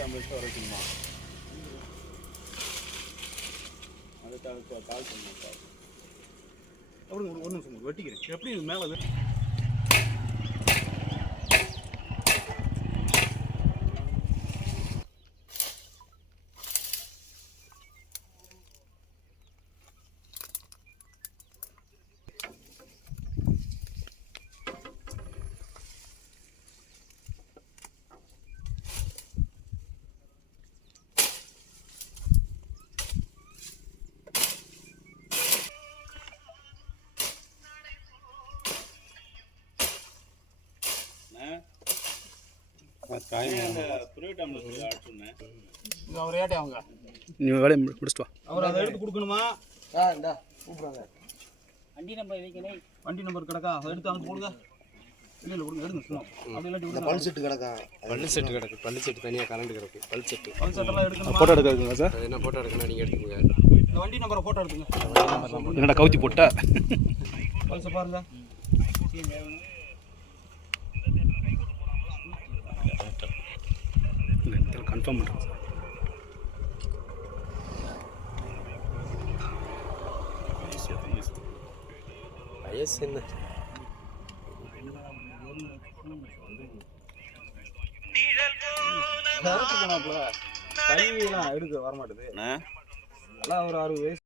Tablets வர வச்சுருமா அது கால் பண்ணுங்க சார். அப்படி ஒரு நிமிஷம் வெட்டிக்கிறேன். எப்படி மேலே நீ வேலையை முடிச்சுட்டு வா. அவர் அதை எடுத்து கொடுக்கணுமா? இந்தா கூப்பிடுறாங்க. வண்டி நம்பர் வைக்கணும். வண்டி நம்பர் கிடக்கா அதை எடுத்து அங்கே போடுங்க. இல்லை கொடுங்க எடுங்க சும்மா. அப்படி இல்லாட்டி பல் செட்டு கிடக்கா. பல் செட்டு கிடக்கு. பல் செட்டு தனியாக கரண்ட் கிடக்கு. பல் செட்டெல்லாம் எடுக்கணும். ஃபோட்டோ எடுக்கிறதுங்களா சார்? அது என்ன ஃபோட்டோ எடுக்கணும் நீங்கள் எடுத்துக்கோங்க. இந்த வண்டி நம்பரை ஃபோட்டோ எடுத்துங்க. என்னடா கவுத்தி போட்டா பல்சை பாருங்க. கன்ஃபார்ம் பண்ணுறேன் சார். வயசு என்ன கையெல்லாம் எடுக்க வரமாட்டேது. ஒரு 60 வயசு